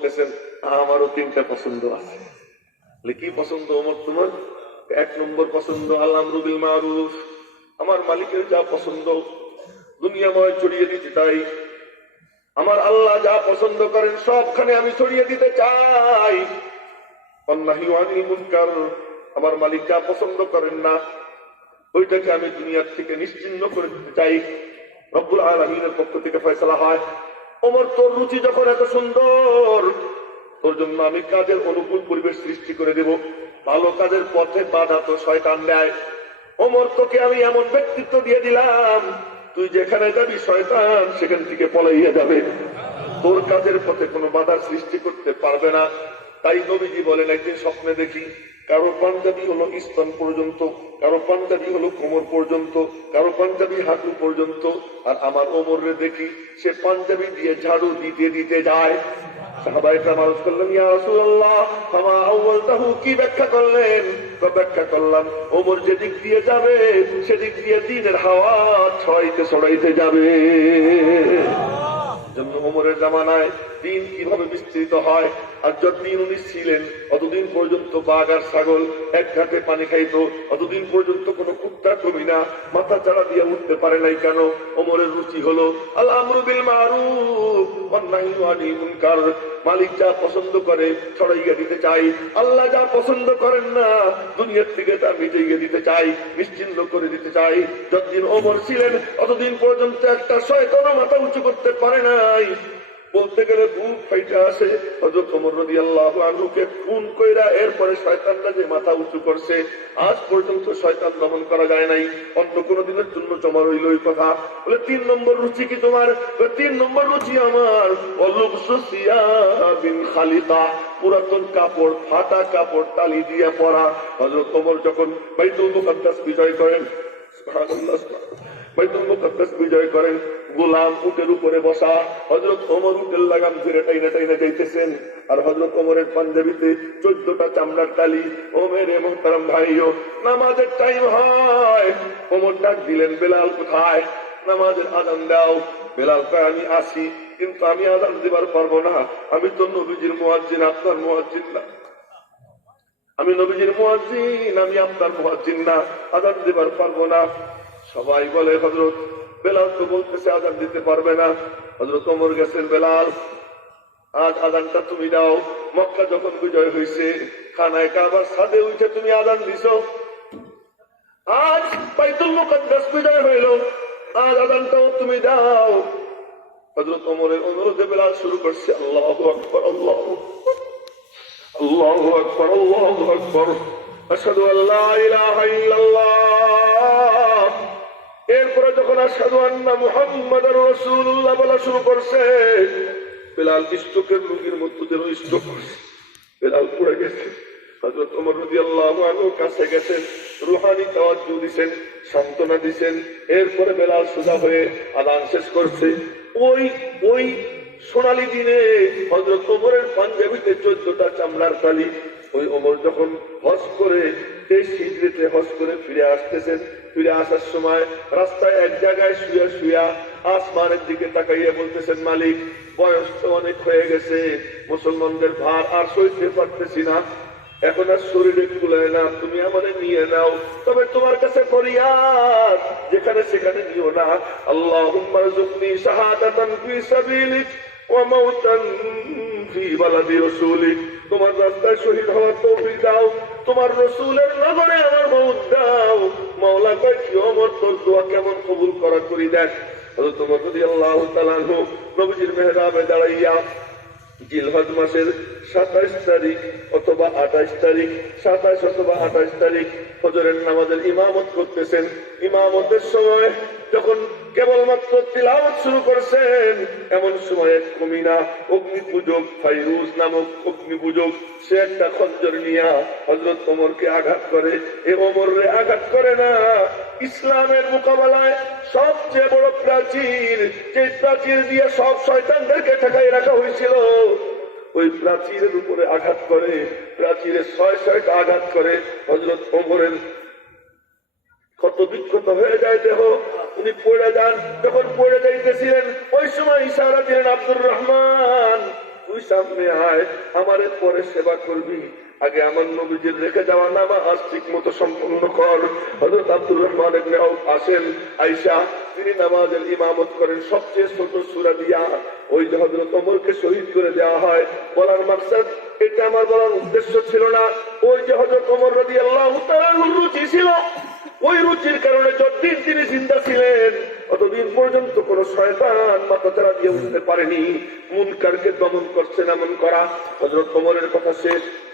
বলতেছেন আমারও তিনটা পছন্দ আছে। কি পছন্দ ওমর তোমার? এক নম্বর পছন্দ আল আমরু বিল মারুফ, আমার মালিকের যা পছন্দ দুনিয়াময় ছড়িয়ে দিতে চাই। আমার আল্লাহ যা পছন্দ করেন সবখানে আমি ছড়িয়ে দিতে চাই। অন্যাহি আনিল মুনকার, আমার মালিক যা পছন্দ করেন না ওইটাকে আমি দুনিয়ার থেকে নিশ্চিহ্ন করে দিতে চাই। রব্বুল আলামিনের পক্ষ থেকে ফয়সালা হয়, ওমর তোর রুচি যখন এত সুন্দর, তোর জন্য আমি কাজের অনুকূল পরিবেশ সৃষ্টি করে দেব। ভালো কাজের পথে বাধা তো শয়তান দেয়। ওমর তোকে আমি এমন ব্যক্তিত্ব দিয়ে দিলাম, তুই যেখানে যাবি শয়তান সেখান থেকে পলাইয়া যাবে, তোর কাজের পথে কোনো বাধার সৃষ্টি করতে পারবে না। তাই নবীজি বলেন, একদিন স্বপ্নে দেখি কারো পাঞ্জাবি হলো স্তন পর্যন্ত, কারো পাঞ্জাবি হলো কোমর পর্যন্ত, কারো পাঞ্জাবি হাঁটু পর্যন্ত, আর আমার ওমরে দেখি সে পাঞ্জাবি দিয়ে ঝাড়ু দিতে দিতে যায়। সাহাবায়ে মানুষ করলেন, ইয়া রাসূলুল্লাহ ফামা আউয়ালতাহু, কি ব্যাখ্যা করলেন? ব্যাখ্যা করলাম ওমর যেদিক দিয়ে যাবে সেদিক দিয়ে দিনের হাওয়া ছড়াইতে যাবে। জন্য ওমরের জামানায় দিন কিভাবে বিস্তৃত হয়। আর যতদিন উনি ছিলেন অতদিন পর্যন্ত বাঘ আর ছাগল এক ঘাটে পানি খাইতো, অতদিন পর্যন্ত কোনো কুত্তা কবিনা মাথা চাড়া দিয়ে উঠতে পারে নাই। কেন? ওমরের রুচি হলো আল আমরু বিল মারুফ ওয়ান নাহয়ু আনিল মুনকার। মালিক যা পছন্দ করে ছড়াইয়া দিতে চাই, আল্লাহ যা পছন্দ করেন না দুনিয়ার থেকে তা মিটাইয়া দিতে চাই, নিশ্চিহ্ন করে দিতে চাই। যতদিন ওমর ছিলেন অতদিন পর্যন্ত একটা শয়তানও মাথা উঁচু করতে পারে নাই। বলতে গেলে বুক ফাইটা আসে। হযরত ওমর রাদিয়াল্লাহু আনহুকে খুন কইরা এরপরে শয়তানরা যে মাথা উঁচু করছে, আজ পর্যন্ত শয়তান দমন করা যায় নাই। অন্য কোনো দিনের জন্য তোমার হইল ওই কথা। বলে 3 নম্বর রুচি কি তোমার? 3 নম্বর রুচি আমার অলুবসু সিয়াবিন খালিতা, পুরাতন কাপড়, ফাটা কাপড় তালি দিয়ে পরা। হযরত ওমর যখন বাইতুল মুকাদ্দাস বিজয় করেন, সুবহানাল্লাহ, বাইতুল মুকাদ্দাস বিজয় করেন, গোলাম উটের উপরে বসা, হযরত ওমর উটের লাগাম ধরে টাইনা টাইনা যাইতেছেন, আর হযরত ওমরের পাঞ্জাবিতে 14টা চামড়ার তালি। ও মেরে মুহতারাম ভাইও, নামাজের টাইম হয়, ওমর ডাক দিলেন, বেলাল কোথায়? নামাজের আযান দাও। বেলাল কয়, আমি আসি, কিন্তু আমি আযান দিবার পারবো না, আমি তো নবীজির মুয়াজ্জিন, আপনার মুয়াজ্জিন না। আমি নবীজির মুয়াজ্জিন, আমি আপনার মুয়াজ্জিন না, আযান দিবার পারবো না। সবাই বলে, হযরত বেলাল তো বলতেছে আযান দিতে পারবে না। হযরত ওমর গেছেন, বেলাল আজ আযানটা তুমি দাও। মক্কা যখন বিজয় হয়েছে, খানায় কাবার ছাদে উঠে তুমি আযান দিছো। আজ বাইতুল মুকাদ্দাস বিজয় হইল, আজ আযানটাও তুমি দাও। হযরত ওমরের অনুরোধে বেলাল শুরু করছে, আল্লাহু আকবার, আল্লাহু আকবার, আল্লাহু আকবার, আশহাদু আল্লা ইলাহা ইল্লাল্লাহ। এরপরে যখন আশহাদু আন্না মুহাম্মাদুর রাসূলুল্লাহ বলা শুরু করছে, বেলাল স্ট্রোকের রোগীর মতো যেন স্ট্রোক করছে, বেলাল পড়ে গেছে। হযরত ওমর রাদিয়াল্লাহু আনহু কাছে গেছেন, রুহানি তাওয়াজ্জু দিবেন, সান্ত্বনা দিবেন। এরপরে বেলাল সোজা হয়ে আযান শেষ করছে। ওই সোনালী দিনে হযরত ওমরের পাঞ্জাবিতে 14টা চামড়ার তালি। ওই ওমর যখন হজ করে এই হিজরতে হজ করে ফিরে আসতেছেন, ফিরে আসার সময় রাস্তায় এক জায়গায় শুয়া শুয়া আসমানের দিকে তাকাইয়া বলতেছেন, মালিক বয়স তো অনেক হয়ে গেছে, মুসলমানদের ভার আর সইতে পারতেছি না, এখন আর শরীরে কুলায় না, তুমি আমাদের নিয়ে নাও। তবে তোমার কাছে ফরিয়াদ, যেখানে সেখানে নিও না। আল্লাহুম্মা রযুকনি শাহাদাতান ফি সাবিলিক ওয়া মাউতান ফি বালাদি রাসূলিক, তোমার রাস্তায় শহীদ হওয়ার তৌফিক দাও, তোমার রাসূলের নগরে আমার মওত দাও। মাওলা কয়, কি ওমর তোর দোয়া কেমন কবুল করি দেখ। হযরত ওমর রাদিয়াল্লাহু তাআলা আনহু নবীজির মেহরাবে দাঁড়াইয়া জিলহজ মাসের 27 তারিখ অথবা 28 তারিখ, 27 অথবা 28 তারিখ ফজরের নামাজের ইমামত করতেছেন। ইমামতের সময় যখন কেবলমাত্র তিলাওয়াত শুরু করেছেন, এমন সময় এক কমিনা অগ্নি পূজক, ফাইরুজ নামক অগ্নি পূজক, সে একটা খঞ্জর নিয়া হযরত ওমরকে আঘাত করে। এ ওমরে আঘাত করে না, ইসলামের মোকাবেলায় সবচেয়ে বড় প্রাচীর, যে প্রাচীর দিয়ে সব শয়তানদেরকে ঠেকাই রাখা হয়েছিল, ওই প্রাচীরের উপরে আঘাত করে। প্রাচীরে 6টা আঘাত করে। হযরত ওমরের কত বিক্ষত হয়ে যায় দেহ, উনি পড়ে যান। যখন পড়ে যাইতেছিলেন, ওই সময় ইশারা দিলেন, আব্দুর রহমান তুই সামনে আয়, আমারে পরে সেবা করবি, আগে আমার নবীজির রেখে যাওয়া নামাজ ঠিক মতো সম্পূর্ণ কর। হযরত আব্দুর রহমান ইবনে আউফ আসেন, আয়েশা তিনি নামাজের ইমামত করেন সবচেয়ে ছোট সূরা দিয়া। ওই যে হযরত ওমরকে শহীদ করে দেওয়া হয়, বলার মাকসাদ এটা আমার বলার উদ্দেশ্য ছিল না। ওই যে হযরত ওমর রাদিয়াল্লাহু তাআলার রুচি ছিল, ওই রুচির কারণে যতদিন তিনি জিন্দা ছিলেন অতদিন পর্যন্ত কোন শয়তান মাথাচাড়া দিয়ে উঠতে পারেনি। মুনকারকে দমন করছেন এমন করা। হযরত ওমরের কথা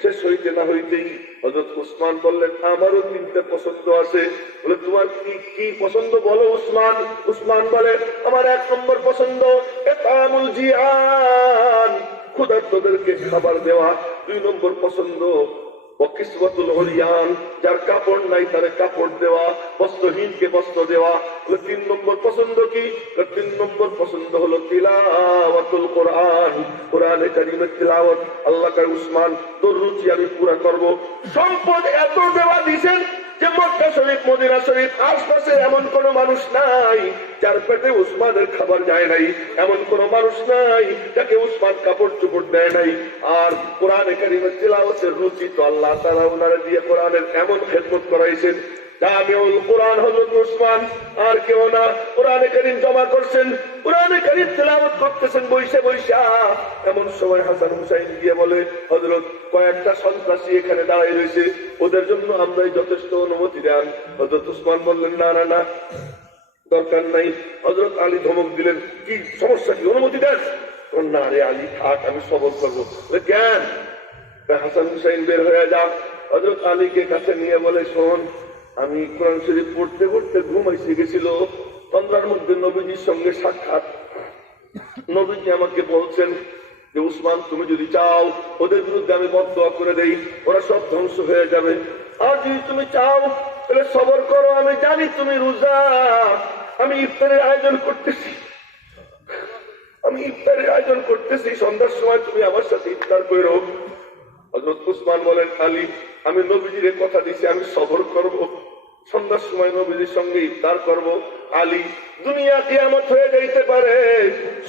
শেষ হইতে না হইতেই হযরত উসমান বললেন, আমারও তিনটে পছন্দ আছে। বলে, তোমার কি পছন্দ বলো উসমান? উসমান বলে, আমার 1 নম্বর পছন্দ ইতআমুল জিআন, ক্ষুধার্তদেরকে খাবার দেওয়া। 2 নম্বর পছন্দ কিসওয়াতুল উরিয়ান, যার কাপড় নাই তারে কাপড় দেওয়া, বস্ত্রহীনকে বস্ত্র দেওয়া। 3 নম্বর পছন্দ কি? 3 নম্বর পছন্দ হলো তিলাওয়াতুল কোরআন, কোরআনে কারীমের তিলাওয়াত। আল্লাহ কয়, উসমান তোর রুচি আমি পুরা করব। সম্পদ এত দেওয়া দিয়েছেন যে মক্কা শরীফ মদিনা শরীফ আশপাশে এমন কোন মানুষ নাই যার পেটে উসমানের খাবার যায় নাই, এমন কোন মানুষ নাই যাকে উসমান কাপড় চোপড় দেয় নাই। আর কোরআনে কারীমের তিলাওয়াতের রুচি তো আল্লাহ তাআলা ওনারা দিয়ে কোরআনের এমন খেদমত করাইছেন। জামিউল কোরআন হযরত উসমান, আর কেউ না। কোরআনে কারীম জমা করছেন, কোরআনে কারীম তেলাওয়াত করতেছেন বইসা বইসা। এমন সময় হাসান হুসাইন গিয়ে বলে, হযরত কয়েকটা সন্ত্রাসী এখানে দাঁড়াই রয়েছে, ওদের জন্য আমরাই যথেষ্ট অনুমতি দেন। হযরত উসমান বললেন, না না না, দরকার নাই। হযরত আলী ধমক দিলেন, কি সমস্যা, কি অনুমতি দেন? না রে আলী থাক, আমি সবর করবো। কেন? হাসান হুসাইন বের হয়ে যা। হযরত আলীকে কাছে নিয়ে বলে, শোন, আমি কোরআন শরীফ পড়তে পড়তে ঘুমাইছে গেছিল, তন্দ্রার মধ্যে নবীজির সঙ্গে সাক্ষাৎ। নবীজি আমাকে বলছেন যে উসমান তুমি যদি চাও ওদের বিরুদ্ধে আমি বদদোয়া করে দেই, ওরা সব ধ্বংস হয়ে যাবে। আর যদি তুমি চাও তাহলে সবর করো, আমি জানি তুমি রোজা, আমি ইফতারের আয়োজন করতেছি, সন্ধ্যার সময় তুমি আমার সাথে ইফতার করো। হযরত উসমান বলেন, আলী আমি নবীজির কথা দিছি, আমি সবর করব, সন্ধ্যার সময় নবীজির সঙ্গে ইফতার করব। আলী দুনিয়া কিয়ামত হয়ে যাইতে পারে,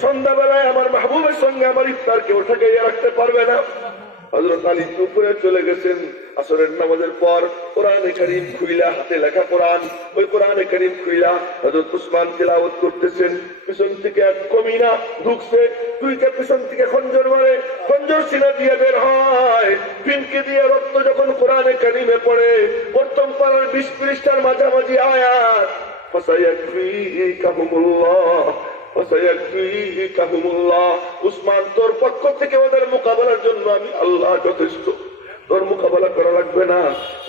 সন্ধ্যাবেলায় আমার মাহবুবের সঙ্গে আমার ইফতার কেউ ঠেকাইয়া রাখতে পারবে না। হযরত আলী উপরে চলে গেছেন। আসরের নামাজের পর কোরআনে কারীম খুইলা, হাতে লেখা কোরআন, ওই কোরআনে কারীম খুইলা হযরত উসমান তিলাওয়াত করতেছেন। পিছন থেকে এক কমিনা ঢুকছে, দুইটা পিছন থেকে খঞ্জর মারে, খঞ্জর সিনা দিয়ে বের হয়, ফিনকি দিয়ে রক্ত যখন কোরআনে কারীমে পড়ে, প্রথম পারার 20 পৃষ্ঠার মাঝামাঝি আয়াত, ফাসায়াকফিকাহুমুল্লাহ ফাসায়াকফিকাহুমুল্লাহ, উসমান তোর পক্ষ থেকে ওদের মোকাবেলার জন্য আমি আল্লাহ যথেষ্ট, তোর মোকাবেলা করা লাগবে না।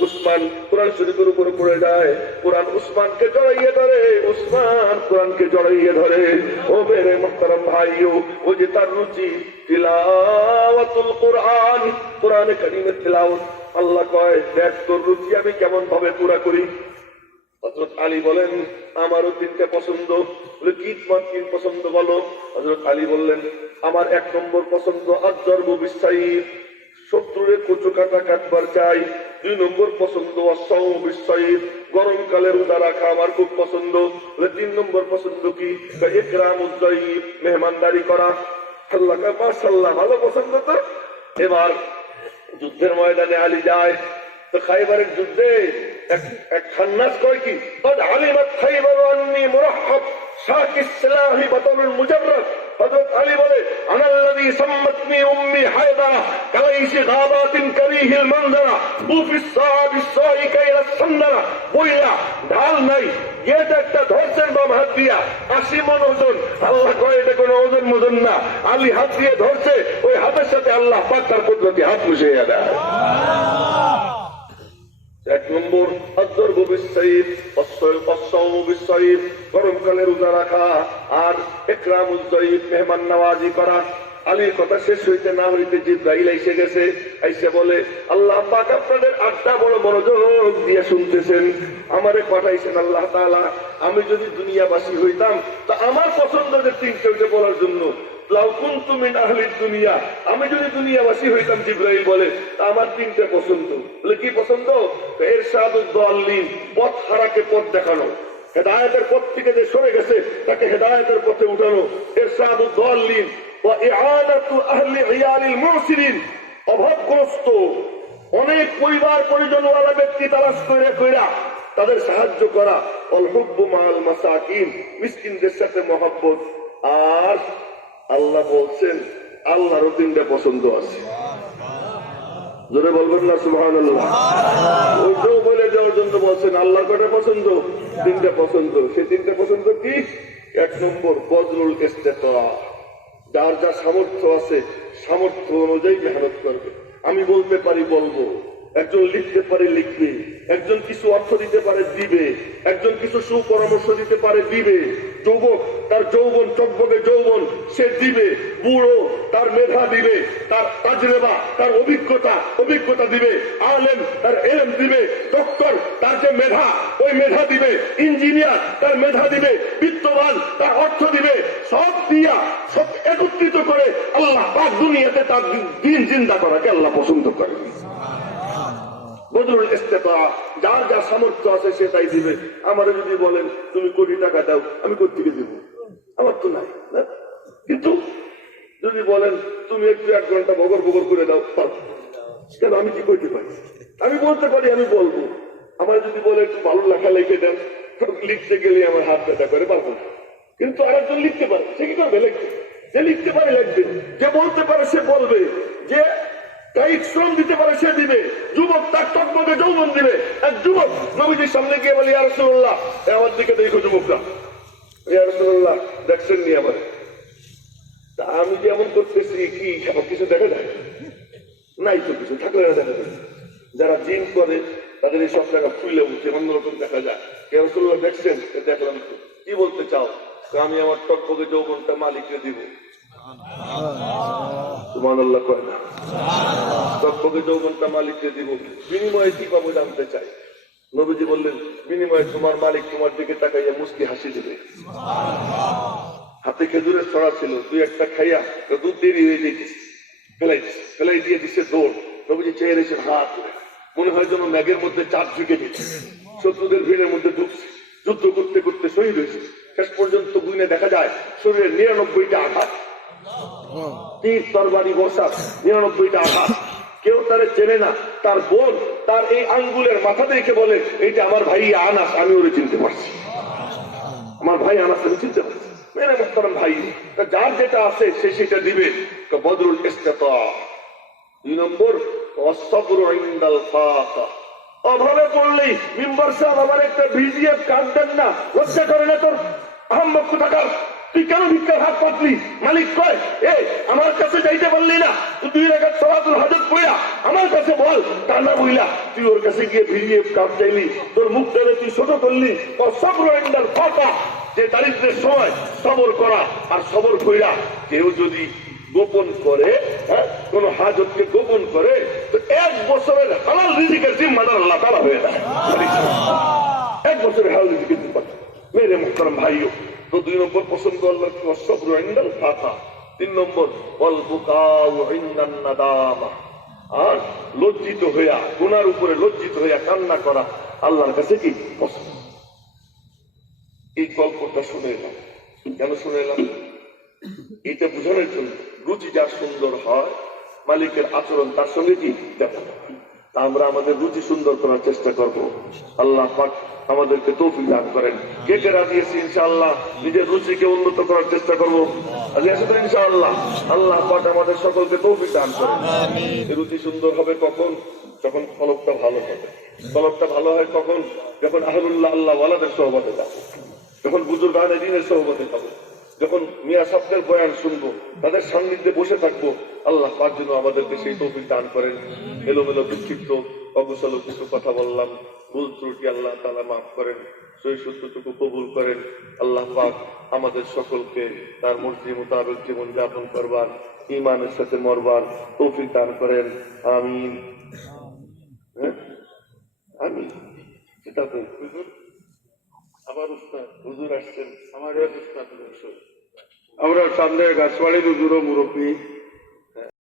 উসমান কোরআন শরীফের উপরে পড়ে যায়, কোরআন উসমানকে জড়াইয়ে ধরে, উসমান কোরআনকে জড়াইয়ে ধরে। ও মেরে মুহতারাম ভাইও, ও যে তার রুচি তিলাওয়াতুল কোরআন, কোরআনে কারীমের তিলাওয়াত। আল্লাহ কয়, দেখ তোর রুচি আমি কেমন ভাবে পুরা করি। হযরত আলী বলেন, আমারও 3টে পছন্দ। বলে, কি তোমার 3 পছন্দ বলো? হযরত আলী বললেন, আমার 1 নম্বর পছন্দ আয-যরবু বিস-সাইফ, শত্রুরে কচু কাটা কাটবার চাই। 2 নম্বর পছন্দ আস-সাওমু বিস-সাইফ, গরমকালে রোজা রাখা আমার খুব পছন্দ। 3 নম্বর পছন্দ কি? ইকরামুজ যায়িফ, মেহমানদারি করা। আল্লাহ কা মাশাআল্লাহ, ভালো পছন্দ তো। এবার যুদ্ধের ময়দানে আলী যায়। তো খাইবারের যুদ্ধে এক খান্নাস কয় কি, قد علمت خيبر أني مرحب شاك السلاح بطل المجرد। হযরত আলী বলে, أنا الذي سمتني أمي حيدرة كليس غابات كريه المنظرة بوفي الصعب الصائك إلى السندرة। বইলা ঢাল নাই, গেট একটা ধরছেন বাম হাত দিয়া, 80 মণ ওজন। আল্লাহ কয় এটা কোনো ওজন না, আলী হাত দিয়ে ধরছে, ওই হাতের সাথে আল্লাহ পাক তার কুদরতি হাত মিশিয়ে দেয়। 1 নম্বর আয-যরবু বিস-সাইফ, আস-সাওমু বিস-সাইফ, গরমকালে রোজা রাখা, আর ইকরামুজ যায়িফ, মেহমান নওয়াজি করা। আলীর কথা শেষ হইতে না হইতে জিবরাইল এসে গেছে। আইসে বলে, আল্লাহ পাক আপনাদের আড্ডা বড় মনোযোগ দিয়ে শুনতেছেন, আমারে পাঠাইছেন আল্লাহ তাআলা। আমি যদি দুনিয়াবাসী হইতাম তা আমার পছন্দ যে 3টে বলার জন্য, লাউ কুনতু মিন আহলিদ দুনিয়া, আমি যদি দুনিয়াবাসী হইতাম, জিবরাইল বলে, আমার 3টে পছন্দ। বলে, কি পছন্দ? ইরশাদুদ দাল্লিন, পথ হারাকে পথ দেখানো, হেদায়েতের পথ থেকে যে সরে গেছে তাকে হেদায়েতের পথে উঠানো। ইরশাদুদ দাল্লিন, ওয়া ইআনাতু আহলি ইয়ালিল মুসিরিন, অভাবগ্রস্ত অনেক পরিবার পরিজনওয়ালা ব্যক্তি তালাশ কইরা তাদের সাহায্য করা, ওয়াল হুব্বু মাআল মাসাকিন, মিসকিনদের সাথে মহব্বত। আর আল্লাহ বলছেন আল্লাহর তিনটা পছন্দ আছে। জোরে বলবেন না সুবহানাল্লাহ? ওইটাও বলে যাওয়ার জন্য বলছেন আল্লাহর কয়টা পছন্দ? তিনটা পছন্দ। সেই তিনটা পছন্দ কি? 1 নম্বর বজরুল ইস্তেতা, যার যা সামর্থ্য আছে সামর্থ্য অনুযায়ী মেহনত করবে। আমি বলতে পারি বলবো, একজন লিখতে পারে লিখবে, একজন কিছু অর্থ দিতে পারে দিবে, একজন কিছু সুপরামর্শ দিতে পারে দিবে, যুবক তার যৌবন চকবকে যৌবন সে দিবে, বুড়ো তার মেধা দিবে, তার তাজরেবা তার অভিজ্ঞতা দিবে, আলেম তার এলেম দিবে, ডক্টর তার যে মেধা ওই মেধা দিবে, ইঞ্জিনিয়ার তার মেধা দিবে, বিত্তবান তার অর্থ দিবে, সব দিয়া সব একত্রিত করে আল্লাহ পাক দুনিয়াতে তার দিন জিন্দা করাকে আল্লাহ পছন্দ করে। বদরুল ইস্তেতা, যার যা সামর্থ্য আছে সে তাই দিবে। আমারে যদি বলেন তুমি কোটি টাকা দাও, আমি কোত্থেকে দিব? আমার তো নাই না। কিন্তু যদি বলেন তুমি একটু 1 ঘন্টা বগর করে দাও, কেন আমি কি করতে পারি? আমি বলতে পারি, আমি বলবো। আমার যদি বলে একটু ভালো লেখা লিখে দেন, লিখতে গেলে আমার হাত ব্যথা করে, পারবো না। কিন্তু আরেকজন লিখতে পারে, সে কি করবে? লিখবে। যে লিখতে পারে লিখবে, যে বলতে পারে সে বলবে, যে কায়িক শ্রম দিতে পারে সে দিবে। যুবক তার টকবকে যৌবন দিবে। এক যুবক নবীজির সামনে গিয়ে বলে ইয়া রাসূলুল্লাহ, আমার দিকে দেখো যুবকরা, ইয়া রাসূলুল্লাহ দেখছেন নি আমার? তা আমি যে এমন করতেছি কি আমার কিছু দেখা যায়? নাই তো কিছু, থাকলে না দেখা যায়। যারা জিম করে তাদের এই সব জায়গা ফুলে উঠছে, অন্যরকম দেখা যায়। ইয়া রাসূলুল্লাহ দেখছেন? দেখলাম। কি বলতে চাও? আমি আমার টকবকে যৌবনটা মালিককে দিব। সুবহানাল্লাহ কয় না? টকবকে যৌবনটা মালিককে দিব, বিনিময়ে কি পাবো জানতে চাই। নবীজি বললেন বিনিময়ে তোমার মালিক তোমার দিকে তাকাইয়া মুস্কি হাসি দেবে। হাতে খেজুরের ছড়া ছিল, 2-1টা খাইয়া দুধ দেরি হয়ে যেতেছে, ফেলাই দিয়ে দিচ্ছে দৌড়। নবীজি চেয়ে রয়েছেন হাত করে, মনে হয় যেন ম্যাগের মধ্যে চাপ ঢুকে দিচ্ছে, শত্রুদের ভিড়ের মধ্যে ঢুকছে, যুদ্ধ করতে করতে শহীদ হয়েছে। শেষ পর্যন্ত গুইনে দেখা যায় শরীরের 99টা আঘাত, তীর তরবারি বর্ষা 99টা আঘাত। কেউ তারে চেনে না। তার বোন তার এই আঙ্গুলের মাথা দেখে বলে এইটা আমার ভাই আনাস, আমি ওরে চিনতে পারছি, আমার ভাই আনাস আমি চিনতে পারছি। মেরে মুহতারাম ভাই, যার যেটা আছে সে সেটা দিবে। বদরুল ইস্তেতা। 2 নম্বর ওয়াসসাবরু ইনদাল ফাকা, অভাবে পড়লেই মিম্বার সাহেব আমার একটা ভিজিএফ কার্ড দেন না, লজ্জা করে না তোর? আহম্মক কোথাকার, তুই কেন ভিক্ষার হাত পাতলি? মালিক কয় এ আমার কাছে যাইতে পারলি না, তুই 2 রাকাত সালাতুল হাজত পড়া আমার কাছে বল, তা না বইলা তুই ওর কাছে গিয়ে ভিজিএফ কার্ড চাইলি, তোর মুখটারে তুই ছোট করলি। ওয়াসসাবরু ইনদাল ফাকা, যে দারিদ্রের সময় সবর করা। আর সবর কইরা কেউ যদি গোপন করে, কোন হাজতকে গোপন করে, তো 1 বছরের হালাল রিজিকের জিম্মাদার আল্লাহ তাআলা হয়ে যায়। 1 বছরের হালাল রিজিকের জিম্মাদার। মেরে মুহতারাম ভাইও, তো 2 নম্বর পছন্দ আল্লাহ ওয়াসসাবরু ইনদাল ফাকা। 3 নম্বর ওয়াল বুকাউ ইনদান নাদামা, আর লজ্জিত হইয়া, গুনার উপরে লজ্জিত হইয়া কান্না করা আল্লাহর কাছে কি পছন্দ। এই গল্পটা শুনে এলাম। কেন শুনে এলাম? এটা বোঝানোর জন্য, রুচি যার সুন্দর হয় মালিকের আচরণ তার সঙ্গে কি দেখো। আমরা আমাদের রুচি সুন্দর করার চেষ্টা করব। আল্লাহ পাক আমাদেরকে তৌফিক দান করেন। কে কে রাজি আছে ইনশাআল্লাহ নিজের রুচিকে উন্নত করার চেষ্টা করবো? রাজি আছে তো ইনশাআল্লাহ? আল্লাহ পাক আমাদের সকলকে তৌফিক দান করেন। রুচি সুন্দর হবে কখন? যখন ফলকটা ভালো হবে। ফলকটা ভালো হয় কখন? যখন আহলুল্লাহ আল্লাহ ওয়ালাদের সহবতে যাবো, যখন বুজুর্গানে দ্বীনের সহবতে যাবো, যখন মিয়া সাহেবদের বয়ান শুনবো, তাদের সান্নিধ্যে বসে থাকবো। আল্লাহ পাক যেন আমাদেরকে সেই তৌফিক দান করেন। এলোমেলো বিক্ষিপ্ত অবসল কিছু কথা বললাম, ভুল ত্রুটি আল্লাহ তাআলা মাফ করেন, সহি সত্যটুকু কবুল করেন। আল্লাহ পাক আমাদের সকলকে তার মর্জি মোতাবেক জীবন যাপন করবার, ঈমানের সাথে মরবার তৌফিক দান করেন। আমিন। আমি সেটা তো আবার উস্তাদ হুজুর আসছেন, আমার উস্তাদ। আমরা সামনে গাছবাড়ির হুজুর ও মুরব্বী